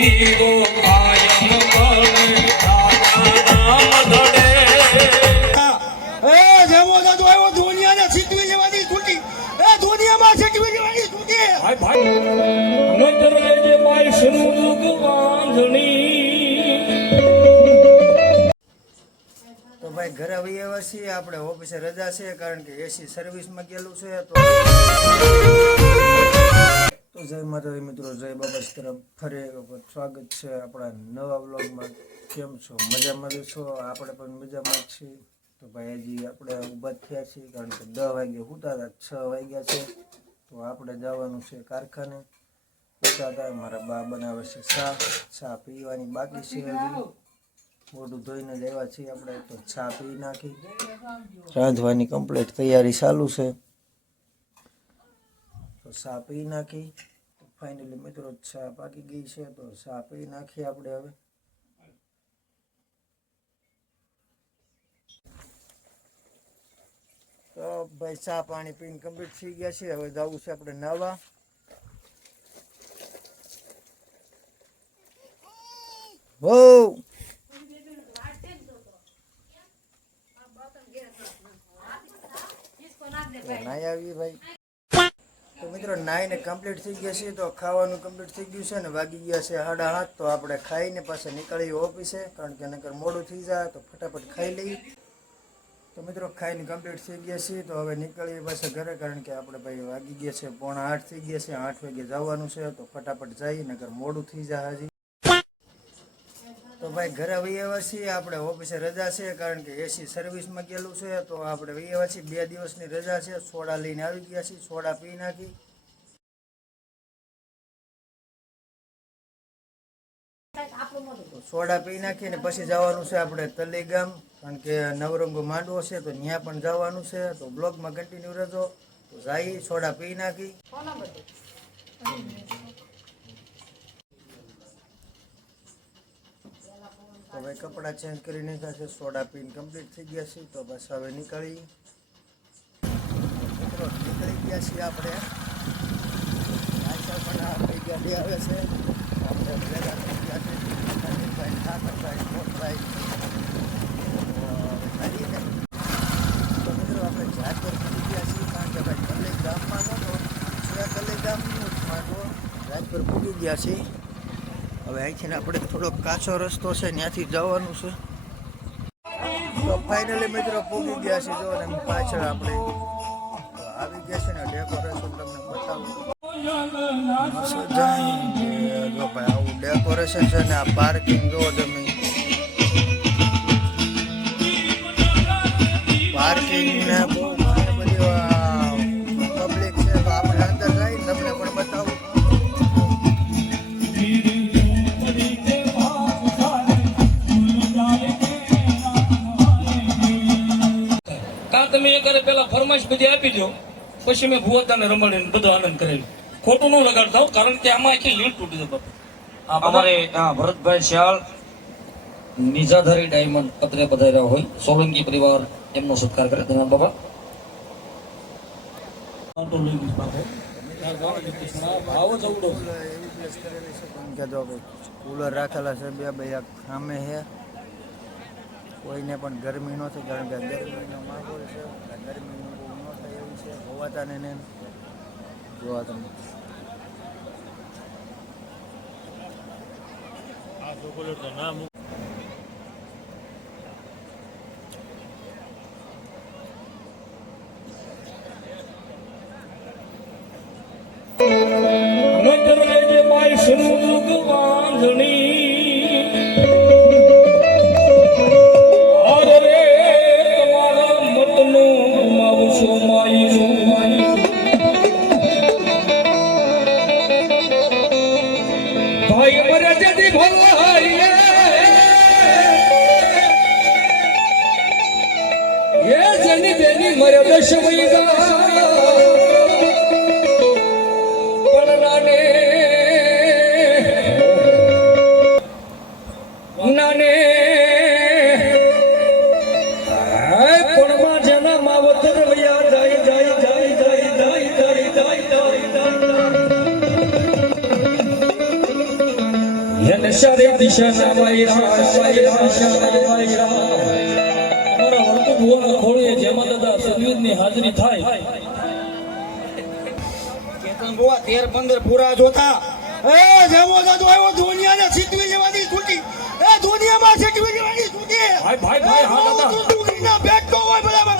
Hero કાયમ પડે નામ ધડે એ જેવો દાદુ આવ્યો દુનિયાને છીટવી લેવાની છૂટી એ દુનિયામાં છીટવી લેવાની છૂટી ભાઈ ભાઈ નજર લેજે માય સનું દુઃખ વાંધણી તો ભાઈ ઘરે આવી આવ્યા છીએ આપણે ઓફિસે રજા છે કારણ કે એસી સર્વિસમાં ગયેલું છે તો જય માતાજી મિત્રો, જય બાબા તરફ ફરી એક વખત સ્વાગત છે આપણા નવા વ્લોગમાં. કેમ છો? મજામાં છો? આપણે પણ મજામાં જ છીએ. તો ભાઈ હજી આપણે ઊભા થયા છીએ કારણ કે 10 વાગે ઉઠતા હતા, 6 વાગ્યા છે તો આપણે જવાનું છે કારખાને. ઉઠતા હતા મારા બા બનાવે છે ચા પીવાની બાકી છે, હજી મોઢું ધોઈને જ આવ્યા છીએ આપણે. તો ચા પી નાખી, રાંધવાની કમ્પ્લીટ તૈયારી ચાલુ છે તો ચા પી નાખી. ફાઇનલી મિત્રો ચા પાકી ગઈ છે તો ચા પી નાખી આપણે. હવે તો ભાઈ ચા પાણી પીને કમ્પ્લીટ થઈ ગયા છે. હવે જવું છે આપણે નાવા. હો નાઈ આવી ભાઈ. તો મિત્રો નાઈને કમ્પ્લીટ થઈ ગયા છે તો ખાવાનું કમ્પ્લીટ થઈ ગયું છે ને વાગી ગયા છે 7:30. તો આપણે ખાઈને પાછા નીકળીએ ઓફિસે કારણ કે નકર મોડું થઈ જાય તો ફટાફટ ખાઈ લઈએ. તો મિત્રો ખાઈને કમ્પ્લીટ થઈ ગયા છીએ તો હવે નીકળીએ પાછા ઘરે કારણ કે આપણે ભાઈ વાગી ગયા છે 7:45 થઈ ગયા છે. 8 વાગે જવાનું છે તો ફટાફટ જઈએ નકર મોડું થઈ જાય હજી. તો ભાઈ ઘરે આવી આવ્યા છીએ આપણે ઓફિસે રજા છે કારણ કે એસી સર્વિસમાં ગયેલું છે તો આપણે આવી આવ્યા છીએ. 2 દિવસની રજા છે. સોડા લઈને આવી ગયા છીએ, સોડા પી નાખી. સોડા પી નાખીને પછી જવાનું છે આપણે તલેગામ કારણ કે નવરંગો માંડવો છે તો ત્યાં પણ જવાનું છે. તો બ્લોગમાં કન્ટિન્યુ રહેજો. તો જઈ સોડા પી નાખી. તો ભાઈ કપડાં ચેન્જ કરી નાખ્યા છે, સોડા પીને કમ્પ્લીટ થઈ ગયા છે તો બસ હવે નીકળી ગયા છીએ આપણે. આપણી ગાડી આવે છે આપણે ભેગા થઈ ગયા છે ભાઈ ઠાકરભાઈ મોટભાઈ. તો મિત્રો આપણે જાતર કરી ગયા છીએ કારણ કે ભાઈ કલેજ ગામમાં નહોતો છે, કલેજ ગામનું માંડવો રાજપુર પૂગી ગયા છીએ. હવે અહીંથી આપણે થોડોક કાચો રસ્તો છે ત્યાંથી જવાનું છે. તો ફાઇનલી મિત્રો પૂગી ગયા છે. જો ને પાછળ આપણે આવી ગયા છે ને ડેકોરેશન તમને બતાવું. જો ભાઈ આવું ડેકોરેશન છે ને આ પાર્કિંગ જો તમે પાર્કિંગ ને બહુ ઘણી બધી પબ્લિક છે તો આપણે અંદર જઈને તમને પણ બતાવું. તમે એ કરે પેલા ફરમાઈશ બધી આપી દો પછી મેં ભુવતાને રમાડીને બધો આનંદ કરેલો. ખોટું ન લગાડતા કારણ કે આમાં આખી લીડ તૂટી જતો. અમારે ભરતભાઈ શ્યાલ નિજાધારી ડાયમંડ પત્રે પધાર્યા હોય સોલંકી પરિવાર એમનો સત્કાર કરે ધન્યવાદ બાબા. કુલર રાખેલા છે બે સામે છે. કોઈને પણ ગરમી ન થાય કારણ કે ગરમીનો માહોલ છે. ગરમીનું બહુ ન થાય એવું છે. હોવાતાને ને જોવા તમે નજર લેજે માય સનું દુઃખ વાંધણી દિશા રે દિશાના વાયરા દિશાના વાયરા અમારા વર્તુ ભુવન ખોળે જેમાં દાદા સદવીરની હાજરી થાય કેતન બુઆ 13-15 પૂરા જોતા એ જેવો દાદો આવ્યો દુનિયાને સિટવી જવાની છૂટી એ દુનિયામાં સિટવી જવાની છૂટી ભાઈ હા દાદા દુનિયાના બેઠો હોય બરાબર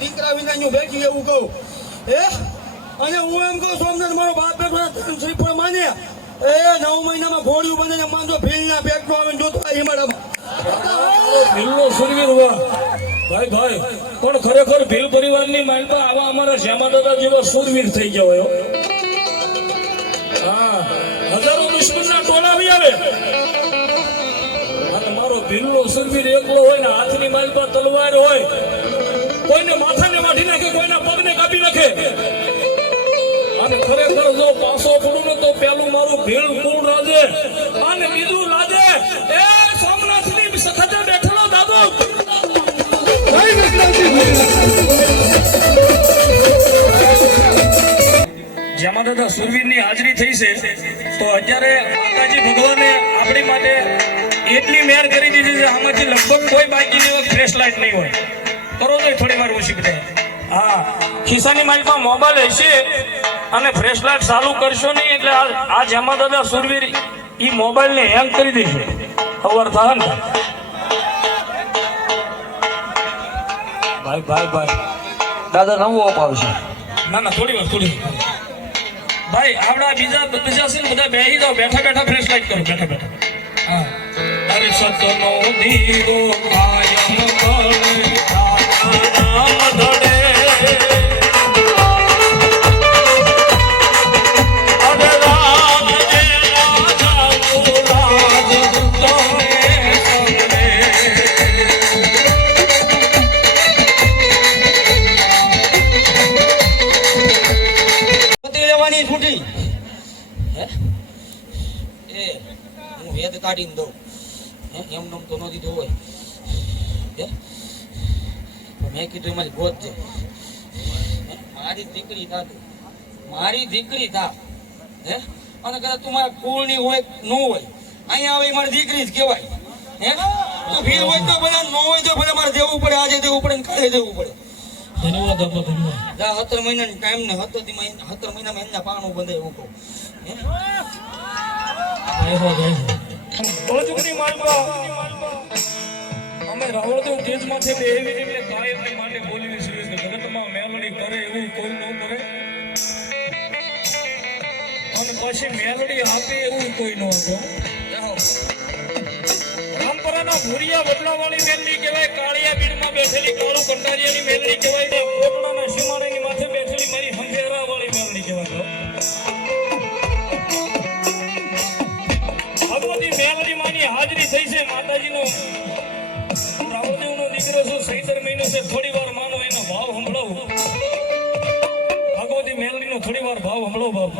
દીકરા વિના બેઠી એવું કહું અને હું એમ કહું સોમનાથ મારો બાપ બેઠો શ્રીપુર માને એ 9 મહિનામાં ઘોડિયું બને માંજો ભીલના પેટનો આવે જોતો ભીલનો સુરવીર વાહ ભાઈ પણ ખરેખર ભીલ પરિવારની માનતા આવા અમારા શ્યામા દાદા જેવા સુરવીર થઈ ગયા હોય હા હજારો દુશ્મનના ટોળા આવી આવે અને મારો ભીલનો સુરવીર એકલો હોય ને હાથની માલપા તલવાર હોય કોઈને માથાને વાઢી નાખે કોઈના પગને કાપી નાખે અને ખરેખર જો પાસો પડું ને તો પેલું મારું ભીલ કુળ રાજે અને બીજું રાજે એ સોમનાથની સખતે બેઠેલો દાદો જેમાં દાદા સુરવીરની હાજરી થઈ છે તો અત્યારે માતાજી ભગવાને આપણી માટે એટલી મહેર કરી દીધી છે આમાંથી લગભગ કોઈ બાકીની ફ્લેશ લાઇટ નહીં હોય કરો તો થોડી વાર ઓછી બધા હા ખિસ્સાની માલિકમાં મોબાઈલ હશે અને ફ્લેશ લાઇટ ચાલુ કરશો નહીં એટલે આ જેમાં દાદા સુરવીર એ મોબાઈલને હેંગ કરી દેશે ખબર થાય ને ભાઈ દાદા નવો અપાવશે ના થોડી વાર ભાઈ આપડા બીજા છે ને બધા બેસી જાઓ બેઠા ફ્રેશ લાઈટ કરો બેઠા હા અરે સતનો દીવો કાયમ કરે નામ ધડે અરે રામ જે રાજા મુરાદ તોને સંગે લેવાની છૂટી એ હું વેદ કાઢીને દઉં એમ નમ તો ન દીધો હોય મેં કીધું એમાં ગોત છે મારી દીકરી થા અને કદાચ તું મારા કુળની હોય ન હોય અહીંયા આવે મારી દીકરી જ કહેવાય તો ભીડ હોય તો બધા ન હોય તો બધા મારે દેવું પડે આજે દેવું પડે ને કાલે દેવું પડે ધન્યવાદ આપો ધન્યવાદ 17 મહિનાની ટાઈમ ને 17 મહિનામાં એમના પાણું બંધે એવું કહું અમે રાવળદેવ તેજમાંથી એવી રીતે કાયમની માટે બોલવી છે કે જગતમાં મેલડી કરે એવું કોઈ ન કરે અને પછી મેલડી આપે એવું કોઈ ન હતું રામપરાના ભૂરિયા બદલાવાળી મેલડી કહેવાય કાળિયા બીડમાં બેઠેલી કાળુ કંટારિયાની મેલડી કહેવાય ને કોટડાના સીમાડાની માથે બેઠેલી મારી હંધેરા વાળી મેલડી કહેવાય ભગવતી મેલડી માની હાજરી થઈ છે માતાજીનો રાવળદેવનો દીકરો છું સૈતર મહિનો છે થોડી વાર માનો એનો ભાવ સંભળાવું ભગવતી મેલડીનો થોડી વાર ભાવ સંભળો બાપ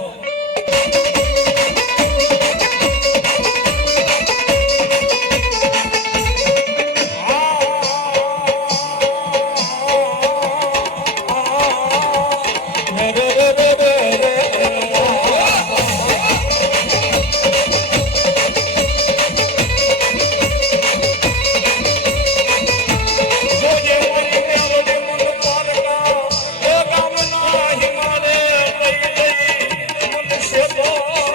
Oh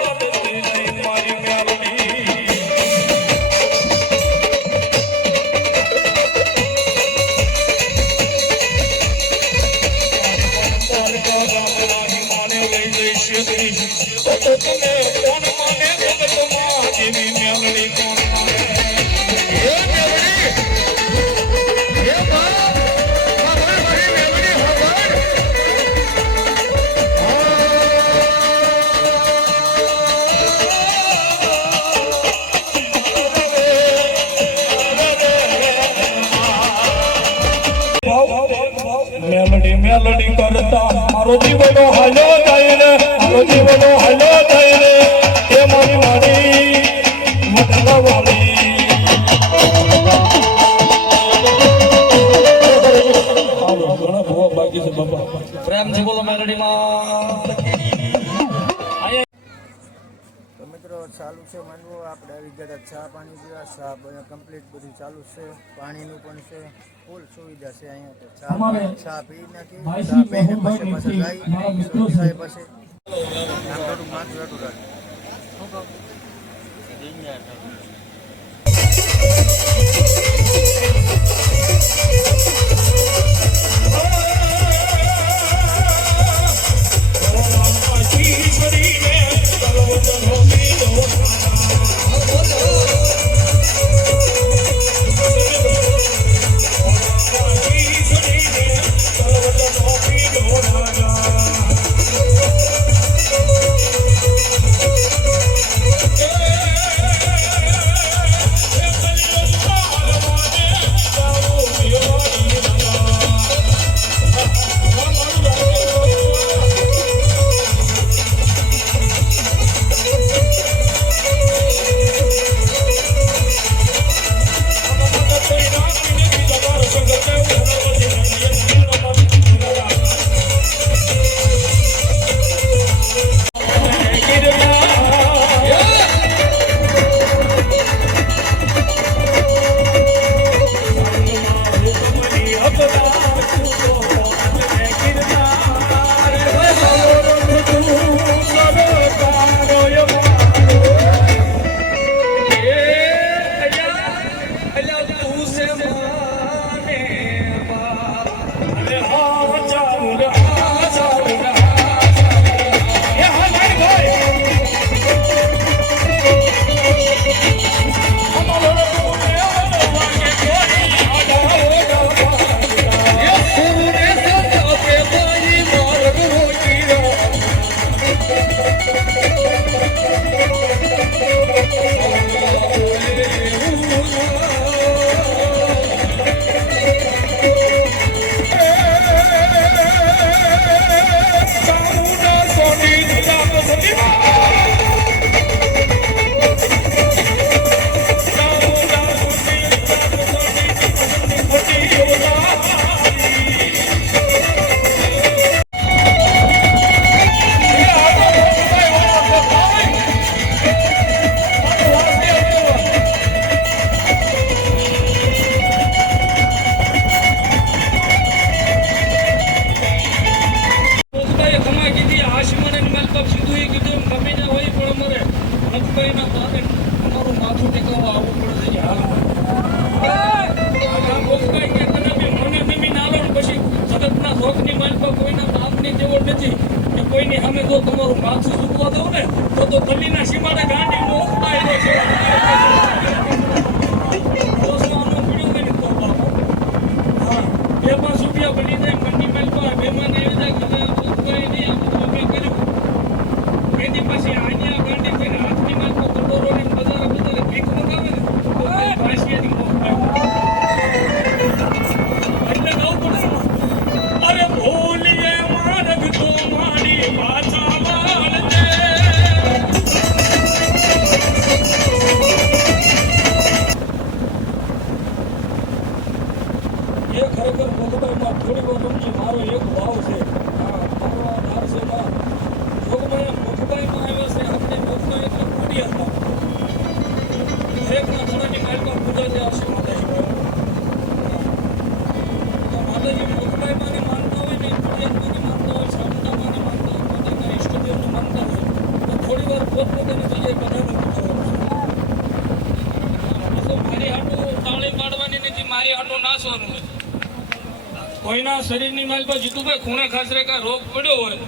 મેલડી મેલડી કરતા મારો જીવનો હાલો જાય રે મારો જીવનો હાલો જાય રે એ મારી મારી મતલબવાળી ઘણા ભૂવા બાકી છે બાપા પ્રેમથી બોલો મેલડીમાં તો મિત્રો ચાલુ છે માનવો આપણે આવી ગયા હતા ચા પાણી પીવા ચા કમ્પ્લીટ બધું ચાલુ છે પાણીનું પણ છે ફૂલ સુવિધા છે અહીંયા તો ચા પી નાખી ચા પીને પછી પાછા જાય પછી આમ થોડું માથું રાટું રાખે શું કહું કોઈની સામે જો તમારું માથું ઝૂકવા દો ને તો ગલીના સીમાડે ગાંડી મોકતા છે રૂપિયા બની જાય મંડી મેલ પર મહેમાન આવી જાય ઘરે કોઈ નહીં આપણે કર્યું એની પછી આન્યા ગાંડી કરીને હાથની માલ પર કટોરોની બજારે ભીખ મંગાવે ને તો ભાષિયાની મોક એટલે નવું પડશે અરે ભૂલીએ માર્ગ તો મારી પાછા વાળજે એ ખરેખર ભોગભાઈમાં થોડી વાર સમજી મારો એક ભાવ છે મારો આ ધાર છે ભોગભાઈ ભોગભાઈમાં આવ્યો છે આપણે ભોગભાઈ એટલે પૂરી હતા દરેકના ઘણાની માલમાં પૂજા જે હશે માતાજી માતાજી ભોગભાઈમાંને માનતા હોય ને ફરિયાદમાંને માનતા હોય સામુદામાંને માનતા હોય પોતાના ઇષ્ટદેવને માનતા હોય તો થોડી વાર પોતપોતાની જગ્યાએ બધાનું પૂછવાનું મારી હાટું તાળી પાડવાની નથી મારી હાટું નાસવાનું નથી કોઈના શરીરની માલ પર જીતુભાઈ ખૂણે ખાસરે કા રોગ પડ્યો હોય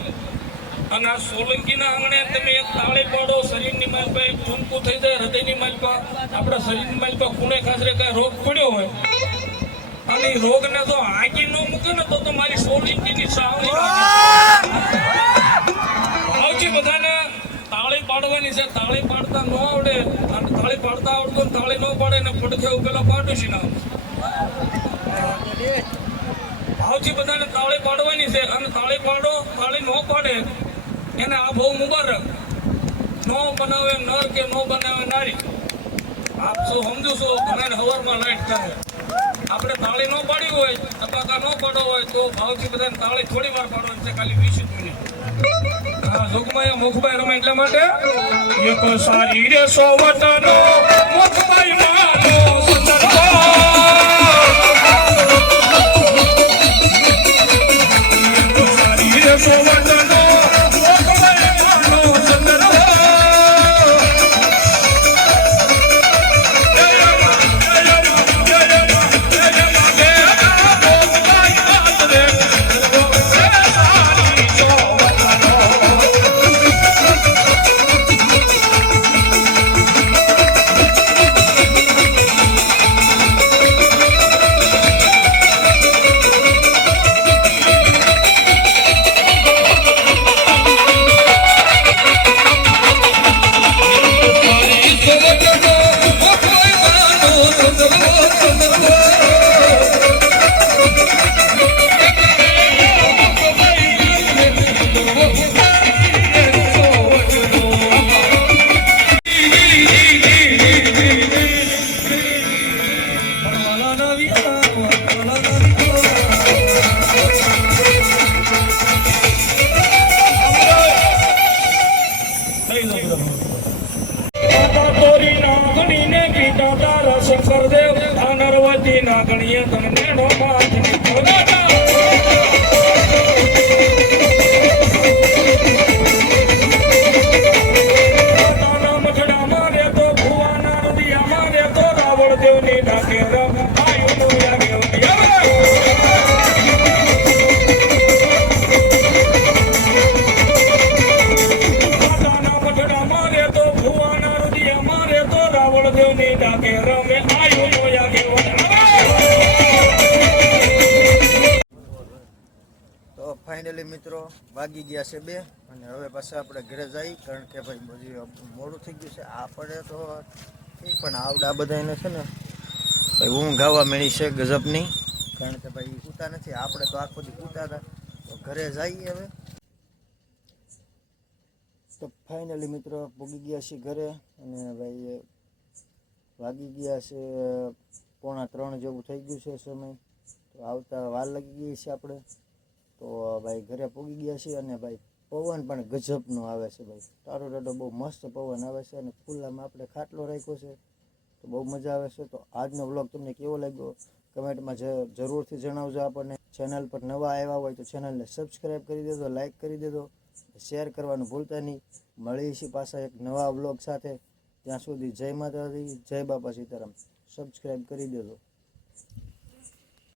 અને આ સોલંકીના આંગણે તમે એક તાળી પાડો શરીરની માલ પર ટૂંકું થઈ જાય હૃદયની માલ પર આપણા શરીરની માલ પર ખૂણે ખાસરે કા રોગ પડ્યો હોય અને એ રોગને તો આગી ન મૂકે ને તો મારી સોલંકીની સાવલી આવજી બધાને તાળી પાડવાની છે તાળી પાડતા ન આવડે અને તાળી પાડતા આવડતો તાળી ન પાડે ને પડખે પેલા પાડોશી ના આવડે ભાવથી બધાને તાળી પાડવાની છે અને તાળી પાડો, તાળી ન પાડે એને આ બહુ મુબારક. નો બનાવે નર કે નો બનાવે નારી, આપ સૌ સમજો છો. ઘણા હવારમાં લાઈટ થાય, આપણે તાળી ન પાડી હોય, ટપાકા ન પાડો હોય તો ભાવથી બધાને તાળી થોડી વાર પાડવાની છે, ખાલી 20 મિનિટ. જોગમાયા મુખભાઈ રમે એટલા માટે એક સારી રે સોવટનો મુખભાઈ માનો સુંદરવા. સારી રે સોવટનો મુખભાઈ માનો સુંદરવા. શંકરદેવ નરવતી નાગણીએ તમને નો માથની ખોદાતા. નાના મઠડામાં રહેતો, ભુવાના નદીયામાં રહેતો, રાવણ દેવની ડાકે રમ આયુનું યાગે નાના મઠડામાં રહેતો, ભુવાના નદીયામાં રહેતો, રાવણ દેવની ડાકે રમે આયુનું યાગે. તો ફાઇનલી મિત્રો વાગી ગયા છે 2 અને હવે પાછા આપણે ઘરે જઈ, કારણ કે ભાઈ બધું મોડું થઈ ગયું છે. આપણે તો ઠીક, પણ આવડા બધાને છે ને ભાઈ ઊંઘ આવવા મળી છે ગજબની, કારણ કે ભાઈ સૂતા નથી. આપણે તો આખો દી સૂતા હતા. તો ઘરે જઈએ હવે. તો ફાઇનલી મિત્રો પૂગી ગયા છીએ ઘરે અને ભાઈ વાગી ગયા છે 2:45 જેવું થઈ ગયું છે સમય. તો આવતા વાર લાગી ગઈ છે આપણે. તો ભાઈ ઘરે પૂગી ગયા છીએ અને ભાઈ પવન પણ ગજબનો આવે છે ભાઈ. ટાઢો ટાઢો બહુ મસ્ત પવન આવે છે અને ખુલ્લામાં આપણે ખાટલો રાખ્યો છે, તો બહુ મજા આવે છે. તો આજનો વ્લોગ તમને કેવો લાગ્યો કમેન્ટમાં જરૂરથી જણાવજો. આપણને ચેનલ પર નવા આવ્યા હોય તો ચેનલને સબસ્ક્રાઈબ કરી દેજો, લાઈક કરી દેજો, શેર કરવાનું ભૂલતા નહીં. મળીએ છીએ પાછા એક નવા વ્લોગ સાથે. ત્યાં સુધી જય માતાજી, જય બાપા સીતારામ. સબસ્ક્રાઈબ કરી દેજો.